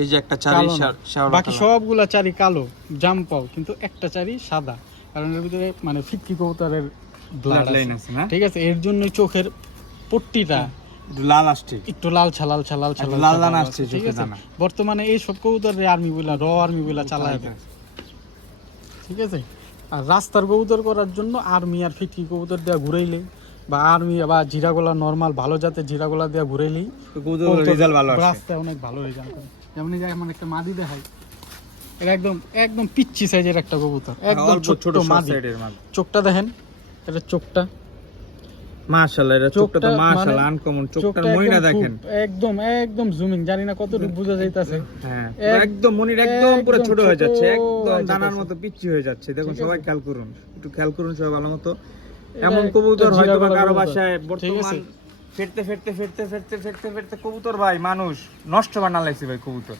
এই যে একটা চারি কালো না। বাকি সবগুলা চারি কালো জাম্পাও, কিন্তু একটা চারি সাদা, কারণ এর ভিতরে মানে ফিক্কি কবুতরের ব্লাড লাইন আছে না, ঠিক আছে, এর জন্য চোখের পট্টিটা লাল আসছে, একটু লাল ছালাল ছালাল ছালাল লাল ছালাল আসছে, ঠিক চোখে আছে। দানা। বর্তমানে এই সব কবুতরের আর্মি বইলা আর্মি বইলা চালায় দেয়, ঠিক আছে। আর রাস্তার কবুতর করার জন্য আর্মি আর ফিক্কি কবুতর দেওয়া ঘুরাইলে, বা আর্মি বা জিরাগোলা নরমাল ভালো জাতের জিরাগোলা দেওয়া ঘুরাইলেই রেজাল্ট ভালো আসে, রাস্তায় অনেক ভালো রেজাল্ট করে। যেমন এই যে আমার একটা মাদি দেখাই, এটা একদম একদম পিচ্চি সাইজের একটা কবুতর, একদম ছোট মাদি। চোখটা দেখেন, এটা চোখটা মাশাআল্লাহ, এটা চোখটা তো মাশাআল্লাহ আনকমন, চোখটার মনিটা দেখেন, একদম একদম জুমিং, জানি না কতটুকু বোঝা যাইতাছে। হ্যাঁ একদম মনির একদম পুরো ছোট হয়ে যাচ্ছে, একদম দানার মতো পিচ্চি হয়ে যাচ্ছে। দেখুন সবাই খেয়াল করুন, একটু খেয়াল করুন সবাই ভালো মতো। এমন কবুতর হয়তো বা কারো বাসায় বর্তমান ফেরতে ফেরতে ফেরতে ফেরতে ফেরতে ফেরতে কবুতর ভাই মানুষ নষ্ট বানালাইছে ভাই কবুতর।